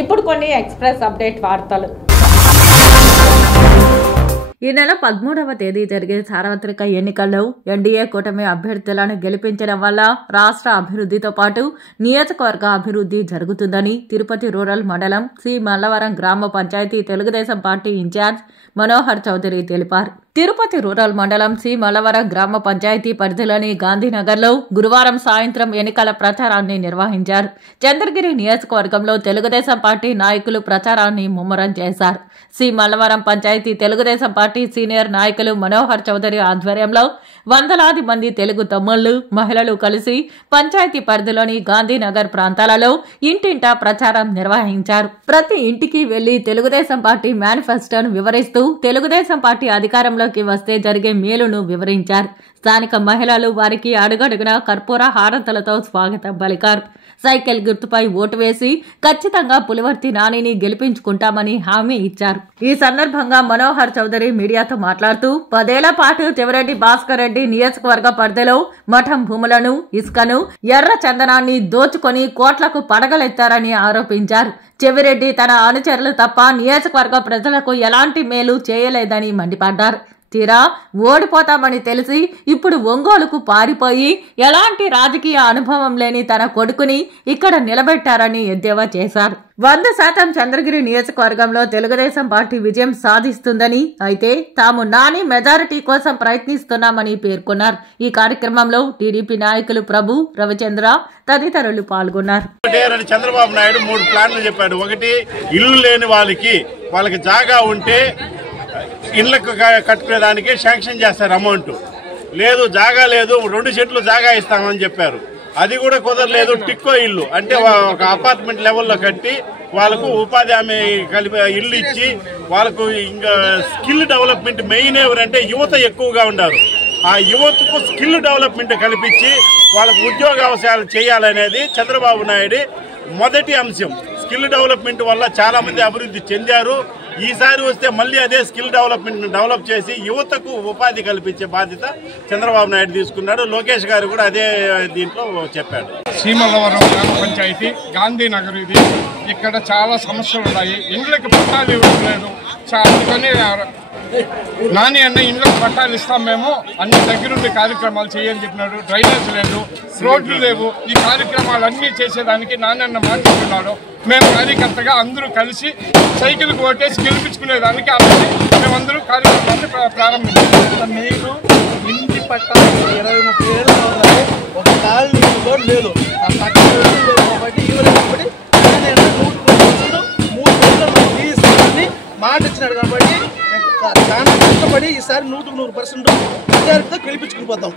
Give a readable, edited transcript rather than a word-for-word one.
ఇప్పుడు కొన్ని express update వార్తలు. ఈ నెల 13వ తేదీ జరిగే సార్వత్రిక ఎన్నికల్లో ఎన్డీఏ కూటమి అభ్యర్థులను గెలిపించడం వల్ల రాష్ట్ర అభివృద్ధితో పాటు నియోజకవర్గ అభివృద్ధి జరుగుతుందని తిరుపతి రూరల్ మండలం సి మల్లవరం గ్రామ పంచాయతీ తెలుగుదేశం పార్టీ ఇన్ఛార్జ్ మనోహర్ చౌదరి తెలిపారు. తిరుపతి రూరల్ మండలం సి మల్లవరం గ్రామ పంచాయతీ పరిధిలోని గాంధీనగర్లో గురువారం సాయంత్రం ఎన్నికల ప్రచారాన్ని నిర్వహించారు. చంద్రగిరి నియోజకవర్గంలో తెలుగుదేశం పార్టీ నాయకులు ప్రచారాన్ని ముమ్మరం చేశారు. సి మల్లవరం పంచాయతీ తెలుగుదేశం పార్టీ సీనియర్ నాయకులు మనోహర్ చౌదరి ఆధ్వర్యంలో వందలాది మంది తెలుగు తమ్ముళ్లు, మహిళలు కలిసి పంచాయతీ పరిధిలోని గాంధీనగర్ ప్రాంతాలలో ఇంటింటా ప్రచారం నిర్వహించారు. ప్రతి ఇంటికి వెళ్లి తెలుగుదేశం పార్టీ మేనిఫెస్టోను వివరిస్తూ తెలుగుదేశం పార్టీ అధికారంలోకి వస్తే జరిగే మేలును వివరించారు. స్థానిక మహిళలు వారికి అడుగడుగున కర్పూర హారతులతో స్వాగతం పలికారు. సైకిల్ గుర్తుపై ఓటు వేసి ఖచ్చితంగా పులివర్తి నానిని గెలిపించుకుంటామని హామీ ఇచ్చారు. ఈ సందర్భంగా మనోహర్ చౌదరి మీడియాతో మాట్లాడుతూ 10 ఏళ్ల పాటు చెవిరెడ్డి భాస్కర్ రెడ్డి నియోజకవర్గ పరిధిలో మఠం భూములను, ఇసుకను, ఎర్ర చందనాన్ని దోచుకొని కోట్లకు పడగలెత్తారని ఆరోపించారు. చెవిరెడ్డి తన అనుచరులు తప్ప నియోజకవర్గ ప్రజలకు ఎలాంటి మేలు చేయలేదని మండిపడ్డారు. తీరా ఓడిపోతామని తెలిసి ఇప్పుడు ఒంగోలుకు పారిపోయి ఎలాంటి రాజకీయ అనుభవం లేని తన కొడుకుని ఇక్కడ నిలబెట్టారని ఎద్దేవా చేశారు. 100% చంద్రగిరి నియోజకవర్గంలో తెలుగుదేశం పార్టీ విజయం సాధిస్తుందని, అయితే తాము నాని మెజారిటీ కోసం ప్రయత్నిస్తున్నామని పేర్కొన్నారు. ఈ కార్యక్రమంలో టీడీపీ నాయకులు ప్రభు, రవిచంద్ర తదితరులు పాల్గొన్నారు. చంద్రబాబు నాయుడు 3 ప్లాన్లు చెప్పాడు. ఒకటి, ఇల్లు లేని వాళ్ళకి జాగా ఉంటే ఇళ్లకు కట్టుకునేదానికి శాంక్షన్ చేస్తారు అమౌంట్. లేదు, జాగా లేదు, 2 సెంట్లు జాగా ఇస్తామని చెప్పారు. అది కూడా కుదరలేదు. టిక్కో ఇల్లు అంటే ఒక అపార్ట్మెంట్ లెవెల్లో కట్టి వాళ్ళకు ఉపాధి హామీ కలిపి ఇల్లు ఇచ్చి వాళ్ళకు ఇంకా స్కిల్ డెవలప్మెంట్ మెయిన్ ఎవరంటే యువత ఎక్కువగా ఉన్నారు. ఆ యువతకు స్కిల్ డెవలప్మెంట్ కల్పించి వాళ్ళకు ఉద్యోగ అవకాశాలు చేయాలనేది చంద్రబాబు నాయుడు మొదటి అంశం. స్కిల్ డెవలప్మెంట్ వల్ల చాలా మంది అభివృద్ధి చెందారు. ఈసారి వస్తే మళ్ళీ అదే స్కిల్ డెవలప్మెంట్ డెవలప్ చేసి యువతకు ఉపాధి కల్పించే బాధ్యత చంద్రబాబు నాయుడు తీసుకున్నాడు. లోకేష్ గారు కూడా అదే దీంట్లో చెప్పాడు. శ్రీమల్లవరం గ్రామ పంచాయతీ గాంధీనగర్ ఇది. ఇక్కడ చాలా సమస్యలు ఉన్నాయి. ఇండ్లకి పట్టాలు ఇవ్వడం లేదు. అందుకని నాని అన్న ఇండ్లకు పట్టాలు ఇస్తాం, మేము అన్ని దగ్గరుండి కార్యక్రమాలు చేయని చెప్పినాడు. డ్రైనేజ్ లేదు, రోడ్లు లేవు. ఈ కార్యక్రమాలన్నీ చేసేదానికి నాని అన్న మాట్లాడుతున్నాడు. మేము కార్యకర్తగా అందరూ కలిసి సైకిల్కి ఓటేసి గెలిపించుకునేదానికి అలాగే మేమందరూ కార్యక్రమాన్ని ప్రారంభించాం. మీరు ఇంటి పట్టాలు 20-30 ఏళ్ళు ఒక కాలనీ కూడా లేదు. ఆ పట్టాలు కాబట్టి ఇవ్వలేకపోతే 3 మాట ఇచ్చినాడు. కాబట్టి చాలా కష్టపడి ఈసారి 100% మెజారిటీతో గెలిపించుకుని పోతాం.